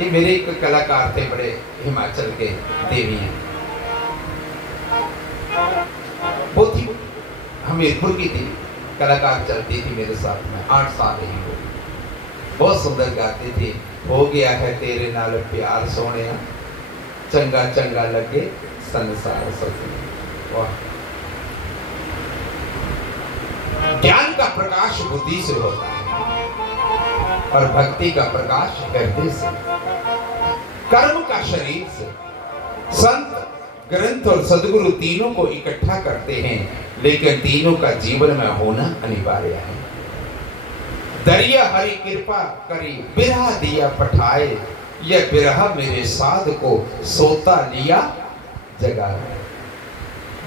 ये मेरे एक कलाकार थे, बड़े हिमाचल के देवी हैं, बहुत ही हमीरपुर की थी, कलाकार चलती थी मेरे साथ में, 8 साल रही वो, बहुत सुंदर गाती थी। हो गया है तेरे नाल प्यार सोने, चंगा चंगा लगे संसार सती। वाह, ज्ञान का प्रकाश बुद्धि से होता है और भक्ति का प्रकाश हृदय से, कर्म का शरीर से। संत, ग्रंथ और सदगुरु तीनों को इकट्ठा करते हैं, लेकिन तीनों का जीवन में होना अनिवार्य है। दरिया हरि कृपा करी बिरहा दिया पठाए, यह बिरहा मेरे साध को सोता लिया जगाए।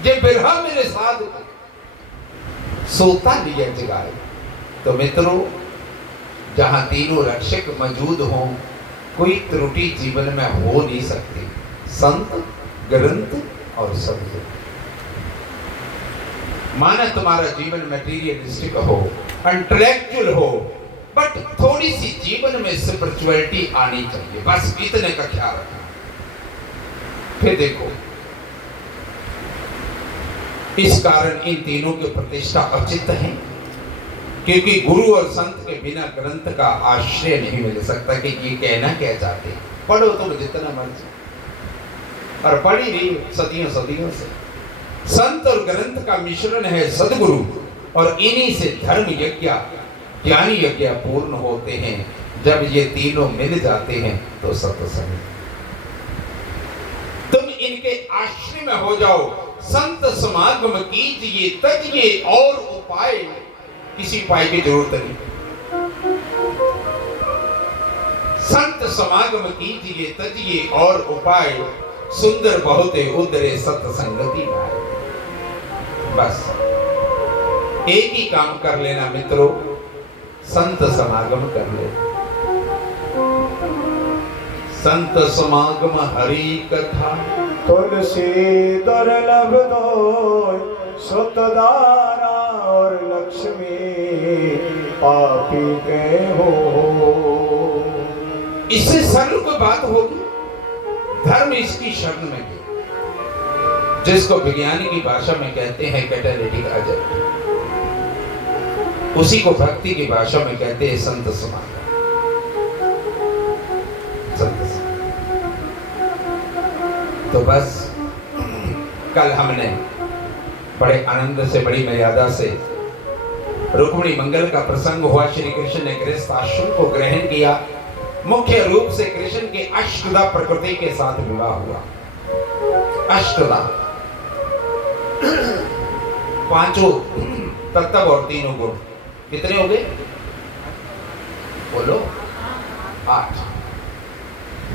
ये बिरहा मेरे साध को सोता लिया जगाए। तो मित्रों, जहां तीनों रक्षक मौजूद हों, कोई त्रुटि जीवन में हो नहीं सकती। संत, ग्रंथ और सदगुरु। माना तुम्हारा जीवन मटेरियलिस्टिक हो, इंटेलेक्चुअल हो, बट थोड़ी सी जीवन में स्पिरिचुअलिटी आनी चाहिए, बस इतने का ख्याल रखना। फिर देखो, इस कारण इन तीनों की प्रतिष्ठा औचित्य है, क्योंकि गुरु और संत के बिना ग्रंथ का आश्रय नहीं मिल सकता। कि ये कहना क्या चाहते हैं, पढ़ो तुम जितना मर्जी, और पढ़ी रही सदियों सदियों से। संत और ग्रंथ का मिश्रण है सदगुरु, और इन्हीं से धर्म यज्ञ, ज्ञान यज्ञ पूर्ण होते हैं। जब ये तीनों मिल जाते हैं तो सत्संग। तुम इनके आश्रय में हो जाओ, संत समागम कीजिए तजिए और उपाय, किसी उपाय की जरूरत नहीं। संत समागम कीजिए तजिए और उपाय, सुंदर बहुते उदरे सत्संगति लाए। बस एक ही काम कर लेना मित्रों, संत समागम कर ले। संत समागम हरि कथा, तुलसी दुर्लभ दोय, सुतदाना और लक्ष्मी पापी के हो। इससे सरल कोई बात होगी? धर्म इसकी शरण में है, जिसको विज्ञान की भाषा में कहते हैं कैटालिटिक एजेंट, उसी को भक्ति की भाषा में कहते हैं संत समागम। तो बस कल हमने बड़े आनंद से, बड़ी मर्यादा से रुक्मिणी मंगल का प्रसंग हुआ। श्री कृष्ण ने गृहस्थ आश्रम को ग्रहण किया। मुख्य रूप से कृष्ण के अष्टदा प्रकृति के साथ विवाह हुआ। अष्टदा, पांचों तत्व और तीनों गुण। कितने हो गए? बोलो। 8।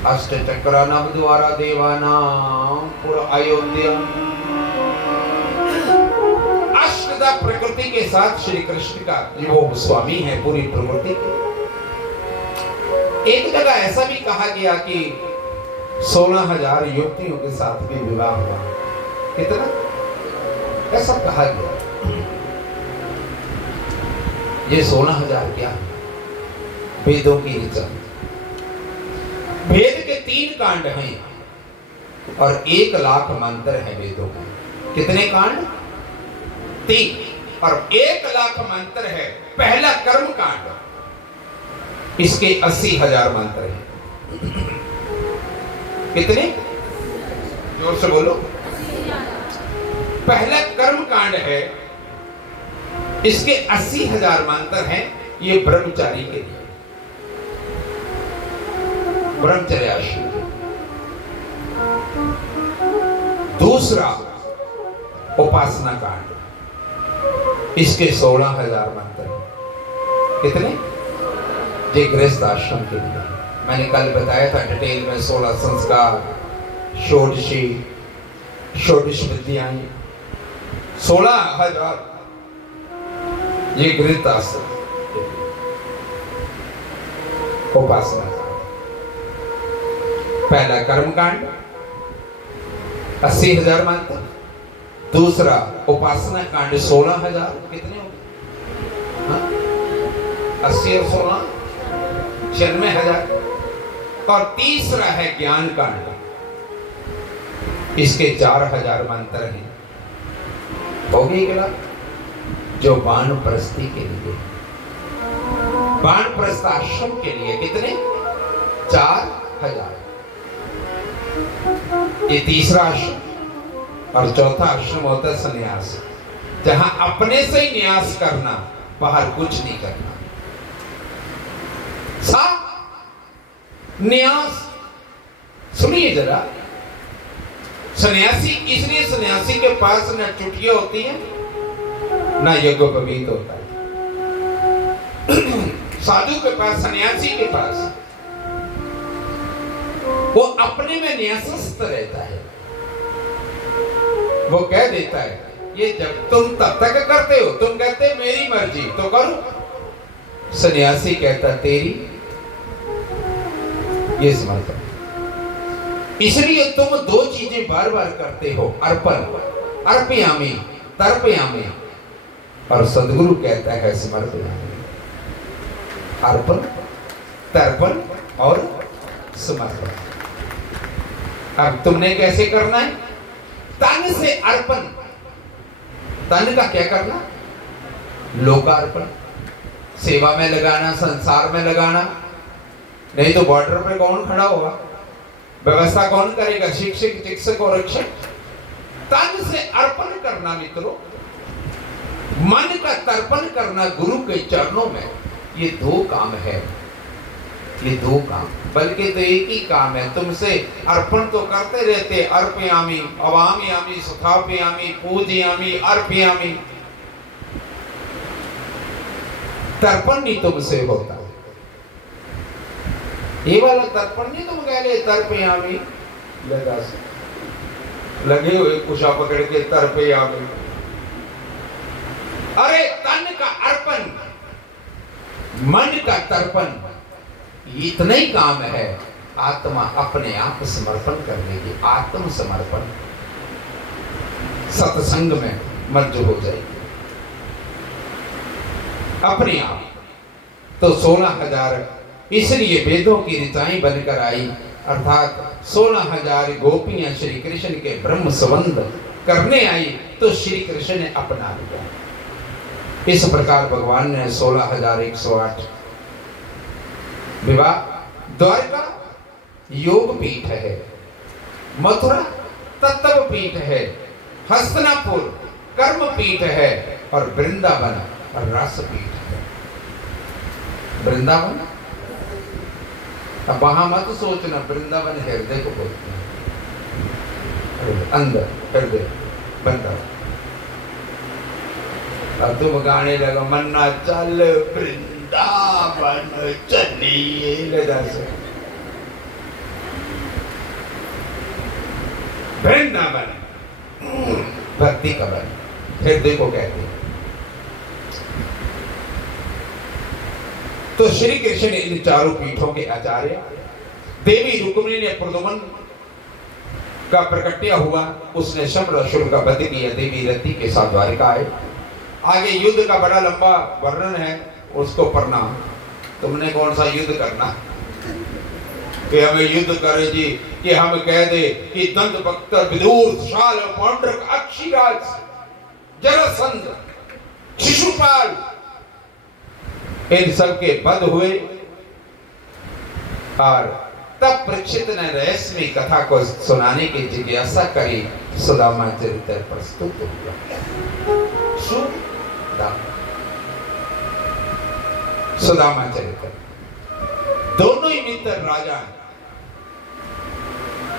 अष्ट चक्रानाम द्वारा देवानाम पुर अयोध्या। अष्टदा प्रकृति के साथ श्री कृष्ण का वो स्वामी है पूरी प्रकृति के। एक जगह ऐसा भी कहा गया कि 16,000 युवतियों के साथ भी विवाह हुआ। कितना? ऐसा कहा गया। ये 16,000 क्या? वेदों की ऋचा। वेद के 3 कांड हैं और 1 लाख मंत्र है वेदों में। कितने कांड? 3 और 1 लाख मंत्र है। पहला कर्म कांड, इसके 80,000 मंत्र हैं। कितने? जोर से बोलो। पहला कर्म कांड है, इसके 80,000 मंत्र हैं। ये ब्रह्मचारी के लिए, ब्रह्मचर्य आश्रम। दूसरा उपासना कांड, इसके 16,000 मंत्र हैं। कितने? ये गृहस्थ आश्रम के लिए। मैंने कल बताया था डिटेल में 16 संस्कार, षोडशी, षोडश विद्याएं, 16,000 ये गृहस्थ आश्रम उपासना। पहला कर्मकांड 80,000 मंत्र, दूसरा उपासना कांड 16,000। कितने हो गए? 80 और 16 96,000। और तीसरा है ज्ञान कांड। इसके 4000 मंत्र हैं। हो गई गला जो वानप्रस्थी के लिए, वानप्रस्थ आश्रम के लिए कितने? 4000। ये तीसरा आश्रम। और चौथा आश्रम होता है संन्यास, जहां अपने से ही न्यास करना, बाहर कुछ नहीं करना। न्यास सुनिए जरा, सन्यासी इसलिए सन्यासी के पास न चुटिया होती है ना यज्ञोपवीत होता है। साधु के पास, सन्यासी के पास वो अपने में न्यासस्थ रहता है। वो कह देता है ये जब तुम तब तक करते हो, तुम कहते मेरी मर्जी तो करो। सन्यासी कहता तेरी, ये समझो। इसलिए तुम दो चीजें बार बार करते हो, अर्पण, अर्पयामि, तर्पयामि, और सदगुरु कहता है समर्पयामि। अर्पण, तर्पण और समर्पण। अब तुमने कैसे करना है? तन से अर्पण। तन का क्या करना? लोकार्पण, सेवा में लगाना, संसार में लगाना। नहीं तो बॉर्डर पे कौन खड़ा होगा? व्यवस्था कौन करेगा? शिक्षक, चिकित्सक और रक्षक। तन से अर्पण करना मित्रों, मन का तर्पण करना गुरु के चरणों में, ये दो काम है। ये दो काम, बल्कि तो एक ही काम है। तुमसे अर्पण तो करते रहते, अर्पयामि, अवामयामि, सुखापयामि, पूजयामि, अर्पयामि। तर्पण नहीं तुमसे होता। ये वाला तर्पण नहीं तुम कह रहे तर्पयामि, लगे हुए कुशा पकड़ के तर्पयामि। अरे तन का अर्पण, मन का तर्पण, इतना ही काम है। आत्मा अपने आप समर्पण करने की, आत्म समर्पण सत्संग में मर्ज हो जाएगी अपने आप। तो 16,000 इसलिए वेदों की ऋचाएं बनकर आई, अर्थात 16,000 गोपियां श्री कृष्ण के ब्रह्म संबंध करने आई, तो श्री कृष्ण ने अपना लिया। इस प्रकार भगवान ने 16,108 विवाह। द्वारका योग पीठ है, मथुरा तत्व पीठ है, हस्तिनापुर कर्म पीठ है, और वृंदावन रस पीठ है। वृंदावन, अब वहां मत सोचना वृंदावन हृदय को बोलते हैं, अंदर हृदय वृंदावन। अब तुम गाने लगा मन्ना चल वृंदावन चलिए, वृंदावन भक्ति का वन, हृदय को कहते हैं। तो श्री कृष्ण इन चारों पीठों के आचार्य। देवी रुक्मिणी ने प्रद्युम्न का प्रकट्य हुआ, उसने शम्र-शुम्र का वध किया, देवी रति के साथ द्वारिका आए। आगे युद्ध का बड़ा लंबा वर्णन है, उसको पढ़ना। तुमने कौन सा युद्ध करना कि हमें युद्ध करे जी, कि हम कह दे कि दंत भक्त, विदुर, शाल, पौंड्रक, अक्षिराज, जरासंध, शिशुपाल, इन सब के वध हुए। और तब परीक्षित ने रहस्यमयी कथा को सुनाने की जिज्ञासा करी। सुदामा चरित्र प्रस्तुत हुआ। सुदामा चरित्र। दोनों ही मित्र राजा हैं,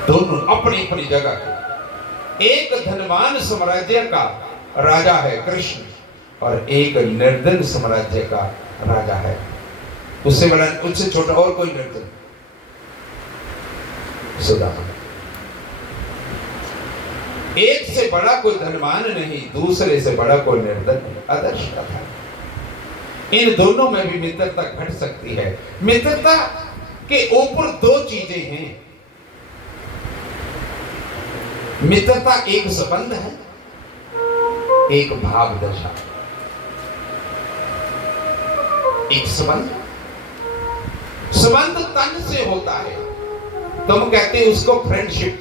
दोनों अपनी अपनी जगह के। एक धनवान साम्राज्य का राजा है कृष्ण, और एक निर्धन साम्राज्य का राजा है। उससे बड़ा, उससे छोटा और कोई निर्धन सुदामा। एक से बड़ा कोई धनवान नहीं, दूसरे से बड़ा कोई निर्धन नहीं। आदर्श कथा। इन दोनों में भी मित्रता घट सकती है। मित्रता के ऊपर दो चीजें हैं। मित्रता एक संबंध है, एक भाव दशा। एक संबंध, संबंध तन से होता है, तुम कहते हो उसको फ्रेंडशिप,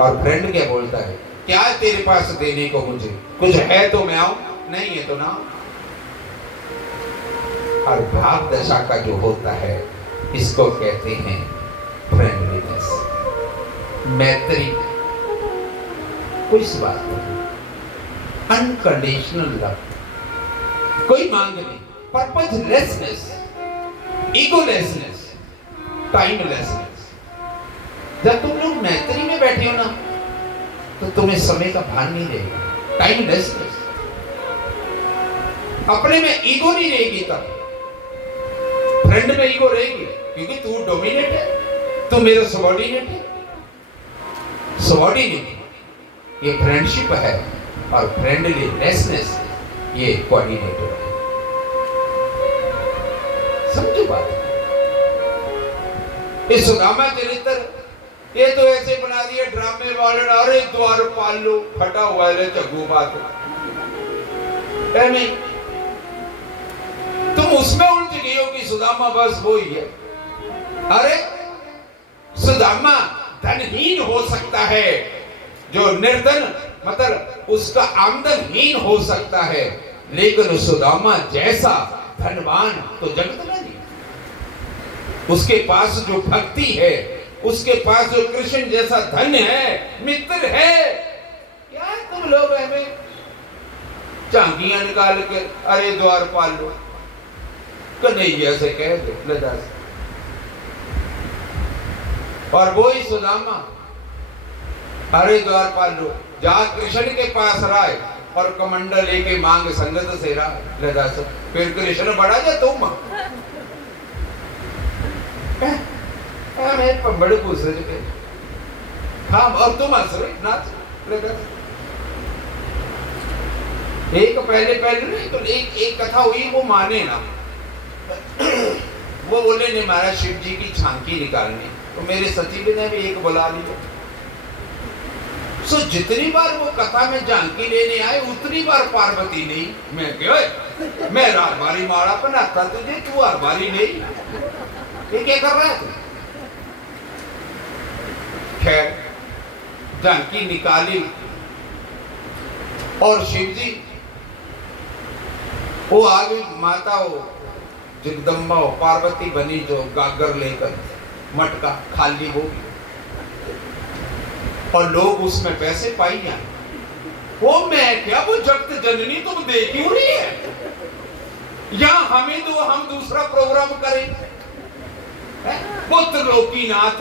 और फ्रेंड क्या बोलता है, क्या है तेरे पास देने को, मुझे कुछ है तो मैं आऊं, नहीं है तो ना। और भाव दशा का जो होता है इसको कहते हैं फ्रेंडलीनेस, मैत्री। कोई बात नहीं, अनकंडीशनल लव, कोई मांग नहीं, पर्पजलेसनेस, ईगोलेसनेस, टाइमलेसनेस। जब तुम लोग मैत्री में बैठे हो ना तो तुम्हें समय का भान नहीं रहेगा, टाइमलेसनेस, अपने में ईगो नहीं रहेगी। तब फ्रेंड में ईगो रहेगी क्योंकि तू डोमिनेट है, तू मेरा सबॉर्डिनेट है। सबॉर्डिनेट ये फ्रेंडशिप है और फ्रेंडलीनेसनेस ये कोऑर्डिनेटर है। समझो बात। इस सुदामा चरित्र ये तो ऐसे बना दिया ड्रामे वाले, अरे द्वारपाल लो फटा हुआ है चग्गू बात है नहीं। तुम उसमें उलझ गई हो कि सुदामा बस वो ही है। अरे सुदामा धनहीन हो सकता है, जो निर्धन मतलब उसका आमदनहीन हो सकता है, लेकिन सुदामा जैसा धनवान तो जगत में नहीं। उसके पास जो भक्ति है, उसके पास जो कृष्ण जैसा धन है, मित्र है। यार तुम लोग हमें झांकियां निकाल के अरे द्वारपाल लो, कन्हैया से कह दो लदास। और वो ही सुदामा अरे द्वारपाल लो, जा कृष्ण के पास राय और कमंडल लेके मांग संगत से राय लदास। फिर कृष्ण बड़ा जा तुम बड़े पूछे हाँ, और तुम हंस रहे नाच। एक पहले नहीं तो एक कथा हुई, वो माने ना। वो बोले ने महाराज शिव जी की झांकी निकालनी, तो मेरे सचिव ने भी एक बुला लिया। सो जितनी बार वो कथा में झांकी लेने आए उतनी बार पार्वती नहीं। मैं क्या मैं हरबारी माड़ा पहनाता तुझे, तू हरबारी नहीं, ये क्या कर रहा है तू? खैर झांकी निकाली और शिव जी वो आगे माता हो जगदम्बा हो पार्वती बनी, जो गागर लेकर मटका खाली हो और लोग उसमें पैसे पाई जाए। वो मैं क्या, वो जगत जननी तुम देख क्यों रही है? या हमें तो हम दूसरा प्रोग्राम करें, पुत्र लोकीनाथ।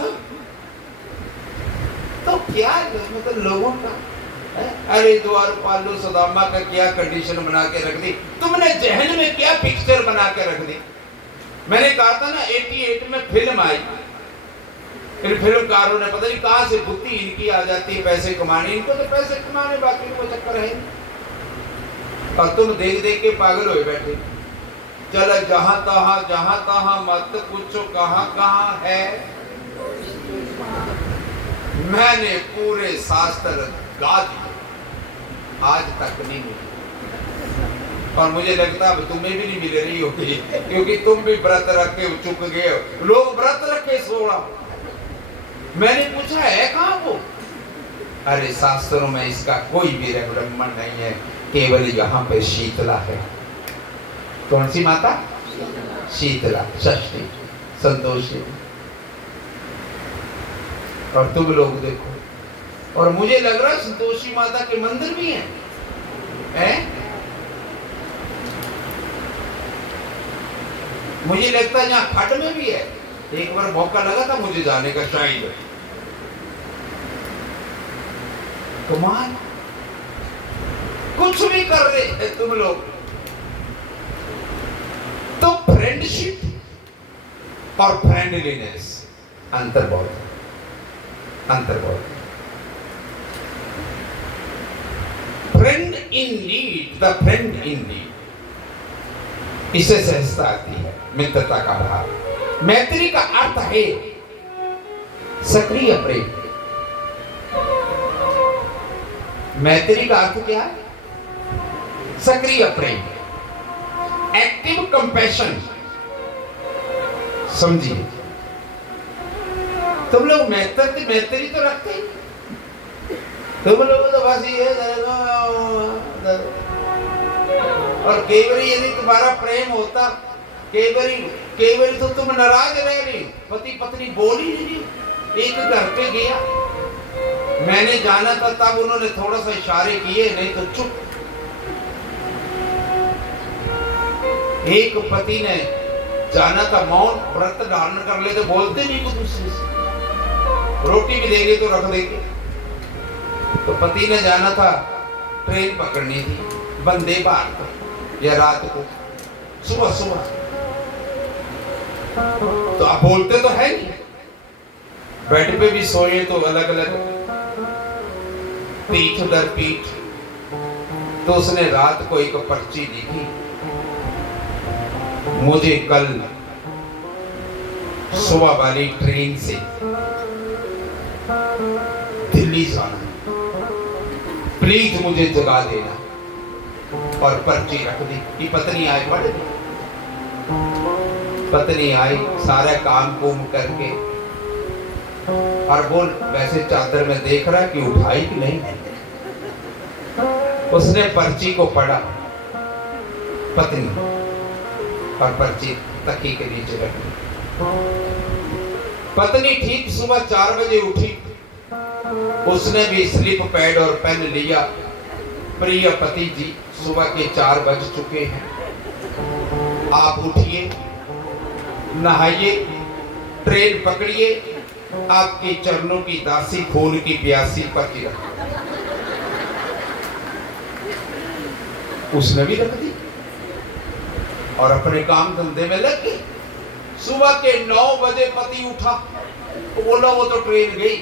तो क्या मतलब लोगों का अरे द्वारपाल लो सुदामा का क्या कंडीशन बना के रख दी तुमने, जहन में क्या पिक्चर बना के रख दी। मैंने कहा था ना 88 में फिल्म आई, फिर फिल्मकारों ने पता नहीं कहां से बुद्धि इनकी आ जाती है पैसे कमाने। इनको तो पैसे कमाने, बाकी को चक्कर है। और तुम देख देख के पागल हो बैठे। चलो जहां तहां मत पूछो कहां कहां है। मैंने पूरे शास्त्र गा दिए, आज तक नहीं मिली। और मुझे लगता है तुम्हें भी नहीं मिल रही होगी, क्योंकि तुम भी व्रत रख के चुक गए हो। लोग व्रत रखे 16। मैंने पूछा है कहां वो? अरे शास्त्रों में इसका कोई भी ब्राह्मण नहीं है, केवल यहाँ पे शीतला है। कौन सी माता? शीतला, षष्ठी, संतोषी। और तुम लोग देखो, और मुझे लग रहा है संतोषी माता के मंदिर भी हैं? मुझे लगता है यहाँ खट में भी है। एक बार मौका लगा था मुझे जाने का, शायद कमाल। कुछ भी कर रहे हैं तुम लोग। तो फ्रेंडशिप और फ्रेंडलीनेस अंतर बहुत है। Friend in need, the friend in need, इससे सहजता आती है, मित्रता का भाव। मैत्री का अर्थ है सक्रिय प्रेम। मैत्री का अर्थ क्या है? सक्रिय प्रेम, एक्टिव कंपैशन। समझिए, तुम लोग मैत्री तो रखते ही। तुम लोग तो बस ये और कई बार यदि तुम्हारा प्रेम होता, कई बार तो तुम नाराज रह रही, पति पत्नी बोल ही नहीं। एक घर पे गया, मैंने जाना था तब उन्होंने थोड़ा सा इशारे किए, नहीं तो चुप। एक पति ने जाना था, मौन व्रत धारण कर लेते, बोलते नहीं को दूसरे से, रोटी भी देंगे तो रख देंगे। तो पति ने जाना था, ट्रेन पकड़नी थी, वंदे भारत या रात को सुबह। तो आप बोलते तो है नहीं, बेड पे भी सोए तो अलग अलग, पीठ दर पीठ। तो उसने रात को एक पर्ची लिखी, मुझे कल सुबह वाली ट्रेन से दिल्ली जाना, प्लीज मुझे जगा देना। और पर्ची रख दी कि पत्नी आई, पढ़ दी। पत्नी आई, सारा काम कुम करके, और बोल वैसे चादर में देख रहा कि उठाई कि नहीं। उसने पर्ची को पढ़ा, पत्नी, और पर्ची तकिए के नीचे रख दी। पत्नी ठीक सुबह 4 बजे उठी, उसने भी स्लिप पैड और पेन लिया। प्रिय पति जी, सुबह के 4 बज चुके हैं, आप उठिए, नहाइए, ट्रेन पकड़िए, आपके चरणों की दासी, खून की प्यासी पर्ची रख। उसने भी रख दी और अपने काम धंधे में लग गई। सुबह के 9 बजे पति उठा तो बोला वो तो ट्रेन गई।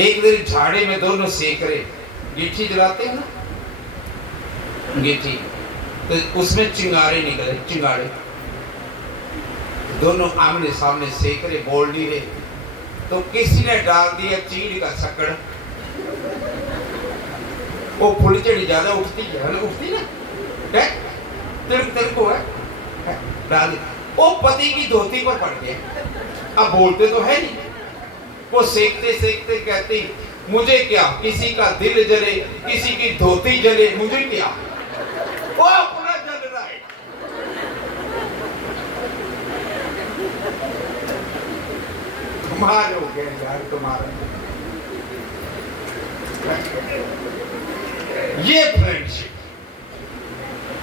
एक दिन झाड़े में दोनों सेक रहे, गिट्टी जलाते हैं ना, गिट्टी, तो उसमें चिंगारे निकले, चिंगारे दोनों आमने सामने सेक रहे, बोल नहीं रहे। तो किसी ने डाल दिया चीड़ का छक्कड़, वो फुलझड़ी ज्यादा उठती ना, तिरक को है, डाल दी। वो पति की धोती पर पड़ गया। अब बोलते तो है नहीं, वो सेकते सेकते कहती, मुझे क्या, किसी का दिल जले, किसी की धोती जले, मुझे क्या, वो अपना जल रहा है। तुम्हारे हो गया यार, तुम्हारा ये फ्रेंडशिप।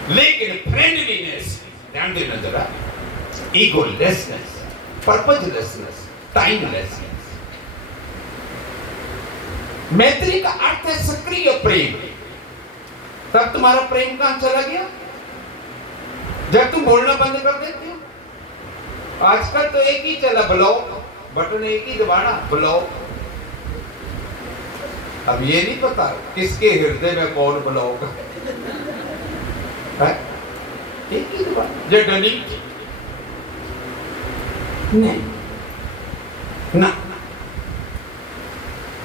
लेकिन फ्रेंडलीनेस, ध्यान देना जरा, ईगोलेसनेस, पर्पजलेसनेस, टाइमलेसनेस। मैत्री का अर्थ है सक्रिय प्रेम। तब तुम्हारा प्रेम कहां चला गया? जब तुम बोलना बंद कर देते हो। आजकल तो एक ही चला, ब्लॉक, बटन एक ही दबाना, ब्लॉक। अब ये नहीं पता किसके हृदय में कौन ब्लॉक है, एक ही दबाना, जो डिलीट नहीं ना।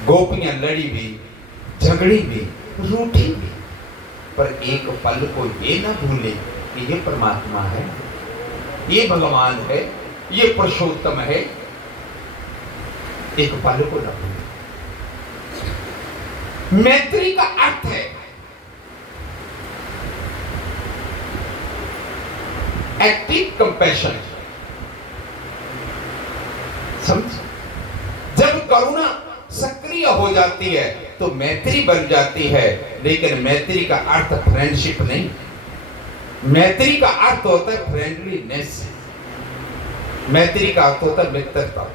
गोपियां लड़ी भी, झगड़ी भी, रूठी भी, पर एक पल को ये ना भूले कि ये परमात्मा है, ये भगवान है, ये पुरुषोत्तम है। एक पल को ना भूले। मैत्री का अर्थ है एक्टिव कंपैशन। समझ? जब करुणा सक्रिय हो जाती है तो मैत्री बन जाती है। लेकिन मैत्री का अर्थ फ्रेंडशिप नहीं, मैत्री का अर्थ होता है फ्रेंडलीनेस। मैत्री का अर्थ होता है मित्रता।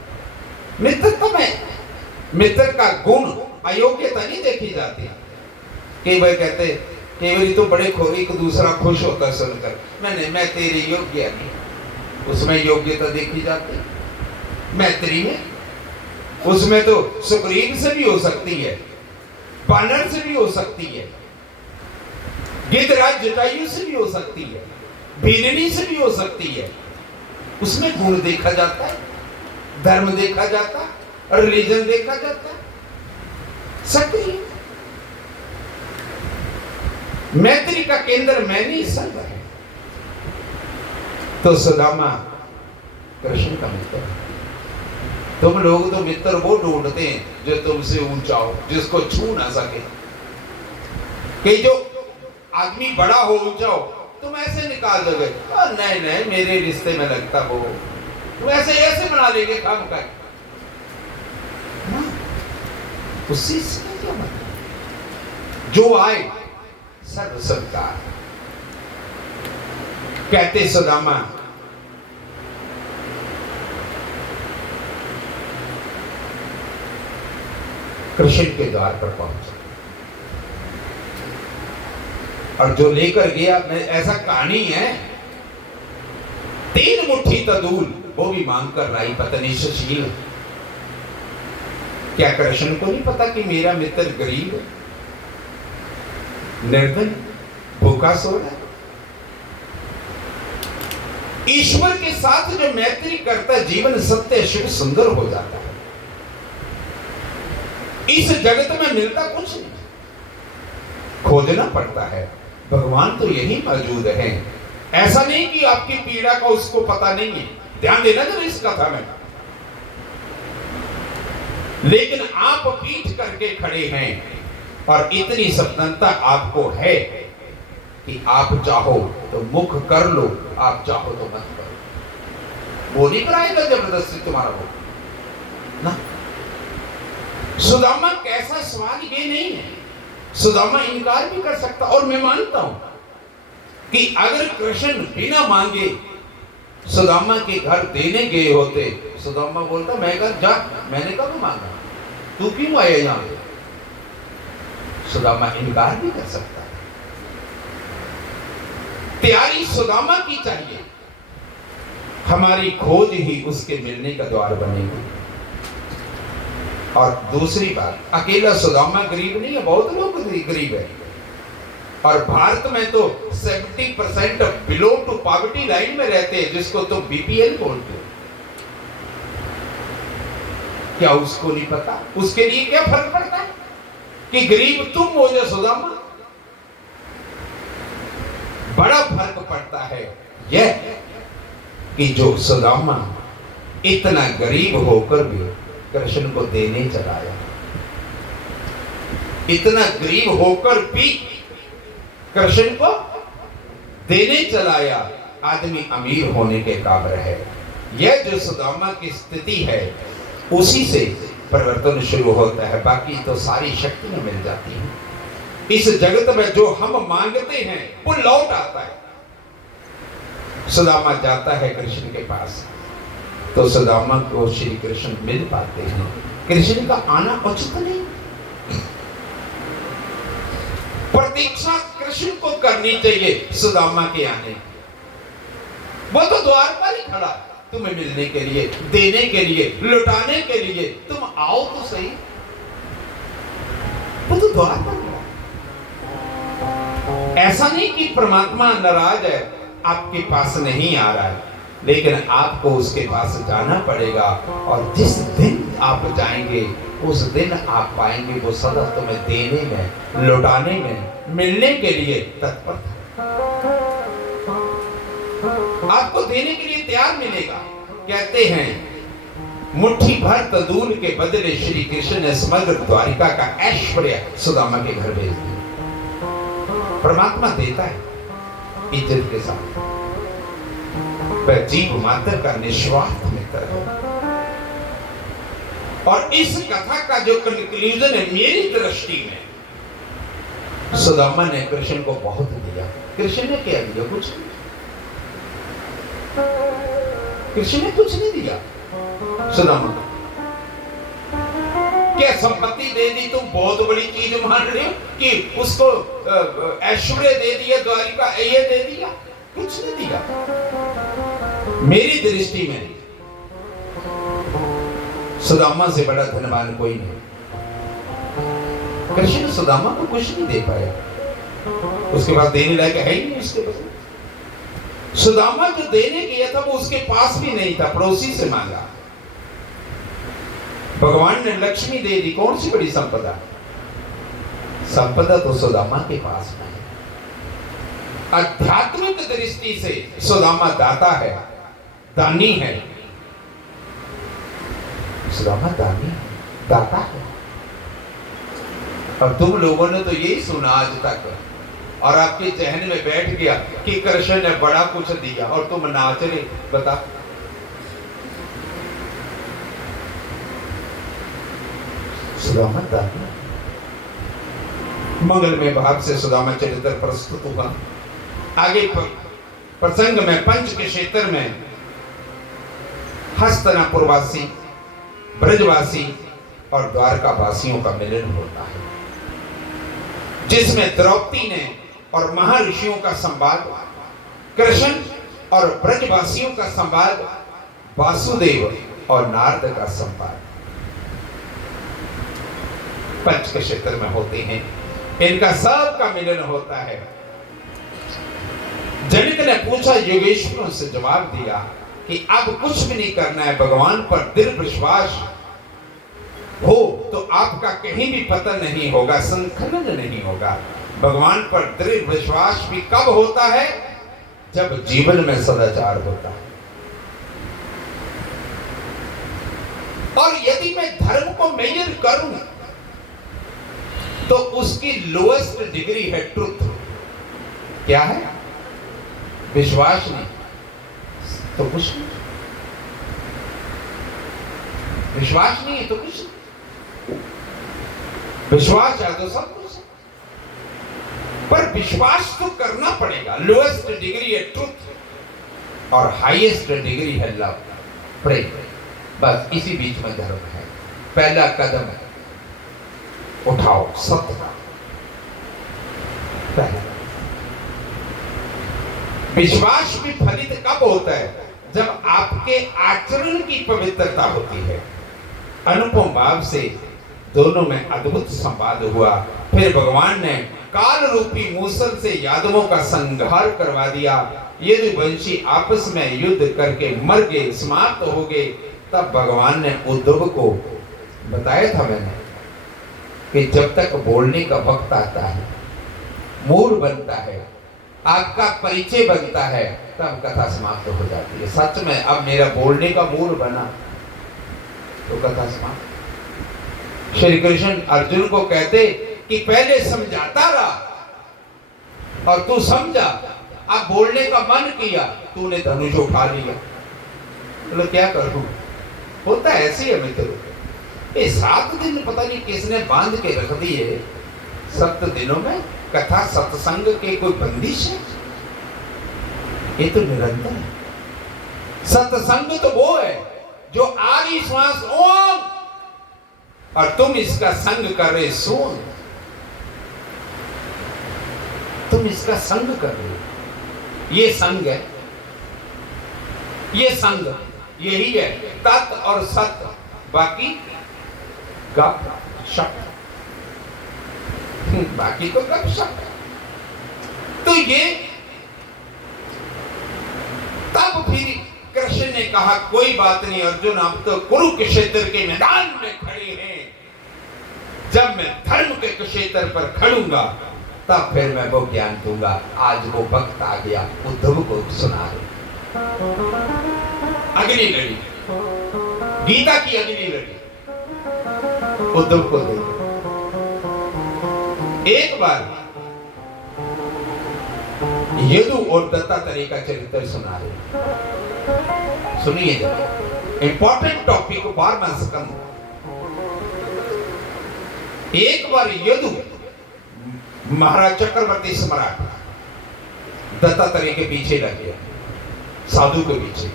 मित्रता में मित्र का गुण, अयोग्यता नहीं देखी जाती। कई बार कहते, कई बार तो बड़े खोरी को दूसरा खुश होता है सुनकर, मैं तेरे योग्य नहीं, उसमें योग्यता देखी जाती। मैत्री में उसमें तो सुग्रीव से भी हो सकती है, बानर से भी हो सकती है, गिद्धराज जटायु से भी हो सकती है, भीलनी से भी हो सकती है। उसमें गुण देखा जाता है, धर्म देखा जाता है, रिलीजन देखा जाता है। सक्रिय मैत्री का केंद्र मैंने संग है। तो सुदामा कृष्ण का मित्र। तुम लोग तो मित्र वो ढूंढते हैं जो तुमसे ऊंचा हो, जिसको छू ना सके। कि जो आदमी बड़ा हो, ऊंचा हो, तुम ऐसे निकाल दोगे, नहीं नहीं मेरे रिश्ते में लगता वो, तुम ऐसे ऐसे बना लेंगे काम का। उससे क्या मतलब? जो आए सर्व सत्कार। कहते सुदामा कृष्ण के द्वार पर पहुंचे और जो लेकर गया, मैं ऐसा कहानी है, 3 मुट्ठी तदूल वो भी मांगकर लाई पत्नी सुशील। क्या कृष्ण को नहीं पता कि मेरा मित्र गरीब है, निर्धन, भूखा सो रहा है? ईश्वर के साथ जो मैत्री करता है, जीवन सत्य शिव सुंदर हो जाता है। इस जगत में मिलता कुछ नहीं, खोजना पड़ता है। भगवान तो यही मौजूद है। ऐसा नहीं कि आपकी पीड़ा का उसको पता नहीं है, ध्यान देना जरा इस कथा में। लेकिन आप पीठ करके खड़े हैं और इतनी स्वतंत्रता आपको है कि आप चाहो तो मुख कर लो, आप चाहो तो मत करो। वो नहीं कराएगा जबरदस्ती तुम्हारा वो ना। सुदामा कैसा सवाल ये नहीं है, सुदामा इनकार भी कर सकता। और मैं मानता हूं कि अगर कृष्ण बिना मांगे सुदामा के घर देने गए होते, सुदामा बोलता मैं कहा जा, मैंने कब मांगा, तू क्यों आया यहां पे? सुदामा इनकार भी कर सकता है। तैयारी सुदामा की चाहिए, हमारी खोज ही उसके मिलने का द्वार बनेगी। और दूसरी बात, अकेला सुदामा गरीब नहीं है, बहुत लोग गरीब है। और भारत में तो 70% बिलो टू पॉवर्टी लाइन में रहते हैं, जिसको तो बीपीएल बोलते हो। क्या उसको नहीं पता? उसके लिए क्या फर्क पड़ता है कि गरीब तुम हो या सुदामा? बड़ा फर्क पड़ता है यह कि जो सुदामा इतना गरीब होकर भी कृष्ण को देने चलाया, इतना गरीब होकर भी कृष्ण को देने चलाया, आदमी अमीर होने के काबिल है। यह जो सुदामा की स्थिति है, उसी से परिवर्तन शुरू होता है। बाकी तो सारी शक्तियां मिल जाती हैं। इस जगत में जो हम मांगते हैं वो लौट आता है। सुदामा जाता है कृष्ण के पास, तो सुदामा को श्री कृष्ण मिल पाते हैं। कृष्ण का आना उचित नहीं, प्रतीक्षा कृष्ण को करनी चाहिए सुदामा के आने। वो तो द्वार पर ही खड़ा तुम्हें मिलने के लिए, देने के लिए, लुटाने के लिए। तुम आओ तो सही। वो तो द्वार पर खड़ा। ऐसा नहीं कि परमात्मा नाराज है, आपके पास नहीं आ रहा है, लेकिन आपको उसके पास जाना पड़ेगा। और जिस दिन आप जाएंगे, उस दिन आप पाएंगे वो सदा तुम्हें देने में, लौटाने में, मिलने के लिए तत्पर था। आपको देने के लिए तैयार मिलेगा। कहते हैं मुट्ठी भर तदूल के बदले श्री कृष्ण ने समग्र द्वारिका का ऐश्वर्य सुदामा के घर भेज दिया। परमात्मा देता है इज्जत के साथ। वह जीव मात्र का निस्वार्थ मित्र है। और इस कथा का जो कंक्लूजन है मेरी दृष्टि में, सुदामा ने कृष्ण को बहुत दिया। कृष्ण ने क्या दिया? कुछ नहीं। कृष्ण ने कुछ नहीं दिया सुदामा को। क्या संपत्ति दे दी तुम बहुत बड़ी चीज मान रहे हो कि उसको ऐश्वर्य दे दिया, द्वारिका ये दे दिया? कुछ नहीं दिया। मेरी दृष्टि में सुदामा से बड़ा धनवान कोई नहीं। कृष्ण सुदामा को कुछ नहीं दे पाया, उसके पास देने लायक है ही नहीं। उसके पास सुदामा जो देने गया था वो उसके पास भी नहीं था, पड़ोसी से मांगा। भगवान ने लक्ष्मी दे दी, कौन सी बड़ी संपदा? संपदा तो सुदामा के पास नहीं। आध्यात्मिक दृष्टि से सुदामा दाता है, दानी है, सुदामा दानी दाता है। और तुम लोगों ने तो यही सुना आज तक, और आपके जहन में बैठ गया कि कृष्ण ने बड़ा कुछ दिया और तुम नाच रहे। बता, सुदामा दानी मंगलमय भाव से सुदामा चरित्र प्रस्तुत हुआ। आगे प्रसंग में पंच के क्षेत्र में हस्तनापुरवासी, ब्रजवासी और द्वारका वासियों का मिलन होता है, जिसमें द्रौपदी ने और महर्षियों का संवाद, कृष्ण और ब्रजवासियों का संवाद, वासुदेव और नारद का संवाद पंच के क्षेत्र में होते हैं। इनका सब का मिलन होता है। जनित ने पूछा, योगेश्वरों से जवाब दिया कि अब कुछ भी नहीं करना है, भगवान पर दृढ़ विश्वास हो तो आपका कहीं भी पतन नहीं होगा, संखलन नहीं होगा। भगवान पर दृढ़ विश्वास भी कब होता है? जब जीवन में सदाचार होता है। और यदि मैं धर्म को मेजर करूं तो उसकी लोएस्ट डिग्री है ट्रुथ। क्या है? विश्वास नहीं तो कुछ नहीं, विश्वास नहीं है तो कुछ नहीं, विश्वास है तो सब कुछ है। पर विश्वास तो करना पड़ेगा। लोएस्ट डिग्री है ट्रुथ और हाईएस्ट डिग्री है लव, प्रेम। बस इसी बीच में धर्म है। पहला कदम है, उठाओ सत्य का। पहला विश्वास भी फलित कब होता है? जब आपके आचरण की पवित्रता होती है। अनुपम भाव से दोनों में अद्भुत संवाद हुआ। फिर भगवान ने काल रूपी मूसल से यादवों का संहार करवा दिया। यदुवंशी आपस में युद्ध करके मर गए, समाप्त हो गए। तब भगवान ने उद्धव को बताया था मैंने कि जब तक बोलने का वक्त आता है, मूड बनता है, आपका परिचय बनता है, तब कथा समाप्त हो जाती है। सच में अब मेरा बोलने का मूड बना तो कथा समाप्त। श्री कृष्ण अर्जुन को कहते कि पहले समझाता रहा और तू समझा, अब बोलने का मन किया, तूने धनुष उठा लिया। बोलो क्या करूं? होता ऐसे ही है मित्रों। ये 7 दिन पता नहीं किसने बांध के रख दिए। 7 दिनों में कथा सत्संग के कोई बंदिश है? ये तो निरंतर है। सत्संग तो वो है जो आरी श्वास ओम और तुम इसका संग कर रहे सोन। तुम इसका संग कर रहे हो। ये संग है, ये संग यही है, तत् और सत्य। बाकी गप शप, बाकी तो गप शप। तो ये तब फिर कृष्ण ने कहा कोई बात नहीं अर्जुन, आप तो कुरुक्षेत्र के मैदान में खड़े हैं। जब मैं धर्म के क्षेत्र पर खड़ूंगा तब फिर मैं वो ज्ञान दूंगा। आज वो वक्त आ गया, उद्धव को सुना रहे। अगली लड़ी, गीता की अगली लड़ी उद्धव को दे। एक बार यदु और दत्तात्रेय का चरित्र सुना रहे। सुनिए जरा, इंपॉर्टेंट टॉपिक को बार बार सकम। एक बार यदु महाराज चक्रवर्ती सम्राट दत्तात्रेय के पीछे लग गया, साधु के पीछे।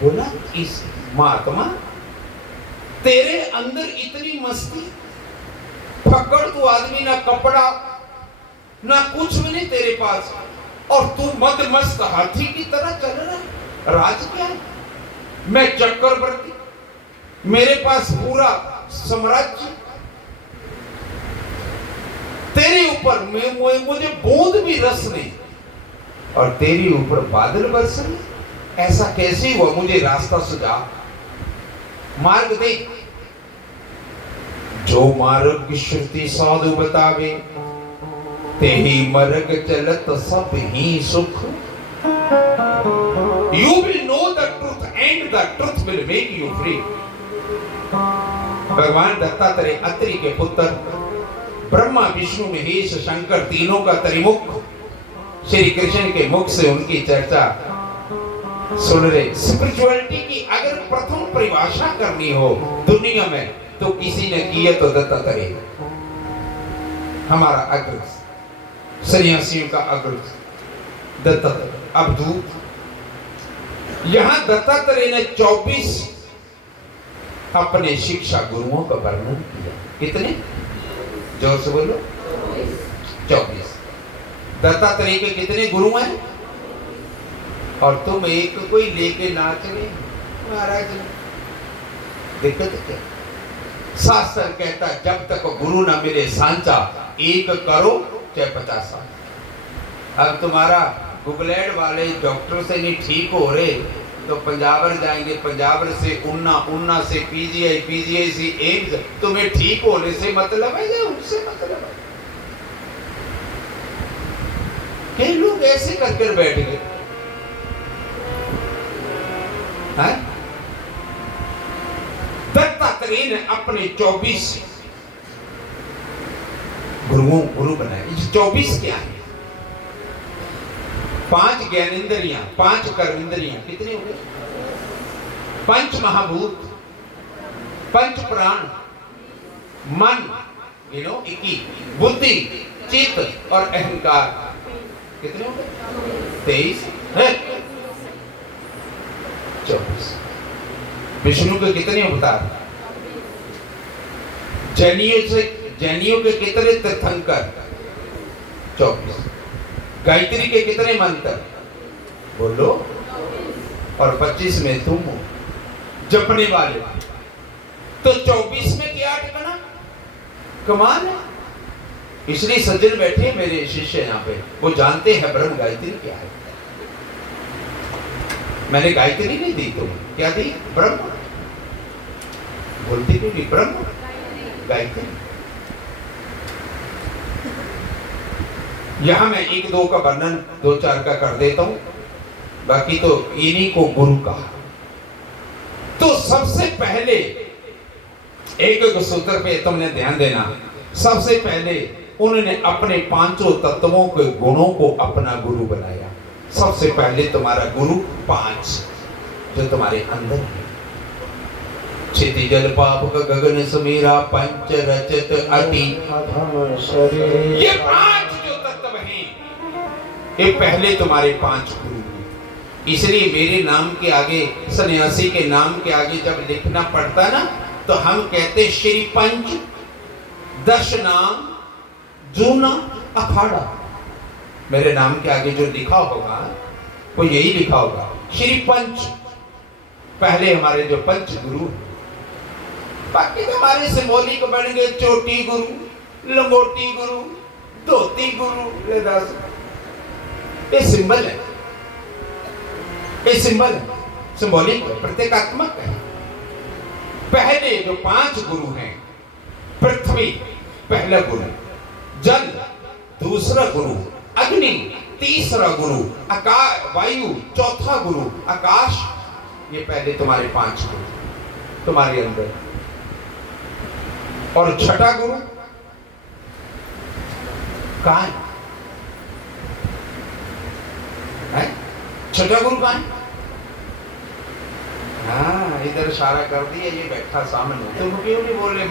बोला इस महात्मा तेरे अंदर इतनी मस्ती, पकड़ तू आदमी, ना कपड़ा ना कुछ भी नहीं तेरे पास, और तू मद मस्त हाथी की तरह चल रहा है। राज क्या है? मैं चक्रवर्ती, मेरे पास पूरा साम्राज्य, तेरे ऊपर मुझे बूंद भी रस नहीं, और तेरे ऊपर बादल बरस रहे। ऐसा कैसे हुआ? मुझे रास्ता सुझा, मार्ग दे। जो मार्ग श्रुति साधु बतावे, तेही मर्ग चलत सब ही सुख। You will know the truth and the truth will make you free. भगवान दत्तात्रेय अत्रि के पुत्र, ब्रह्मा विष्णु महेश शंकर तीनों का त्रिमुख श्री कृष्ण के मुख से उनकी चर्चा सुन रहे। स्पिरिचुअलिटी की अगर प्रथम परिभाषा करनी हो दुनिया में तो किसी ने की है तो दत्तात्रेय, हमारा अग्रज, सन्यासियों का अग्रज दत्तात्रेय। अब दूत यहां दत्तात्रेय ने 24 अपने शिक्षा गुरुओं का वर्णन किया। कितने? जोर से बोलो। 24। दत्तात्रेय के कितने गुरु हैं? और तुम एक कोई लेके नाच रहे महाराज। दिक्कत क्या? शास्त्र कहता जब तक गुरु ना मिले सांचा, एक करो चाहे 50 साल। अब तुम्हारा गुगलैंड वाले डॉक्टर से नहीं ठीक हो रहे तो पंजाबर जाएंगे, पंजाबर से उन्ना, उन्ना से पीजीआई, पीजीआई से एम्स। तुम्हें ठीक होने से मतलब है या उनसे मतलब है? कई लोग ऐसे करके बैठ गए। दत्तात्रेय ने अपने 24 गुरु बनाए। 24 क्या है? 5 ज्ञानेंद्रियां, 5 कर्मेंद्रियां, कितने हो गए? 5 महाभूत, 5 प्राण, मन, 21, बुद्धि, चित्त और अहंकार, कितने हो गए? 23 है। 24। विष्णु के कितने अवतार? जैनियों के कितने तीर्थंकर? 24। गायत्री के कितने मंत्र? बोलो। और 25 में तुम हो जपने वाले। तो 24 में क्या ठिकाना? कमाल है। इसलिए सज्जन बैठे मेरे शिष्य यहाँ पे, वो जानते हैं ब्रह्म गायत्री क्या है। मैंने गायत्री नहीं दी तुम्हें, क्या दी? ब्रह्म। बोलती क्यों नहीं? ब्रह्म गायत्री। यहां मैं 1-2 का वर्णन 2-4 का कर देता हूं, बाकी तो इन्हीं को गुरु कहा। तो सबसे पहले एक सूत्र पे तुमने ध्यान देना। सबसे पहले उन्होंने अपने 5 तत्वों के गुणों को अपना गुरु बनाया। सबसे पहले तुम्हारा गुरु 5 जो तुम्हारे अंदर है। क्षिति जल पाप का गगन समीरा पंच रचत अति अधम शरीर। ये 5 जो तत्व हैं, ये पहले तुम्हारे 5 गुरु हैं। इसलिए मेरे नाम के आगे, सन्यासी के नाम के आगे जब लिखना पड़ता ना तो हम कहते श्री पंच दश नाम जूना अखाड़ा। मेरे नाम के आगे जो लिखा होगा वो यही लिखा होगा श्री पंच। पहले हमारे जो पंच गुरु, बाकी तो हमारे सिंबॉलिक बन गए चोटी गुरु, लंगोटी गुरु, धोती गुरु, ये सिंबल है, ये सिंबल है, सिंबॉलिक है, प्रतीकात्मक है। पहले जो 5 गुरु हैं, पृथ्वी पहला गुरु, जल दूसरा गुरु, अग्नि तीसरा गुरु, आकाश वायु चौथा गुरु, आकाश, ये पहले तुम्हारे 5 गुरु तुम्हारे अंदर। और छठा गुरु कहाँ है? छठा गुरु कहाँ है? हाँ, इधर इशारा कर दिया, ये बैठा सामने। तुम क्यों नहीं बोल रहे?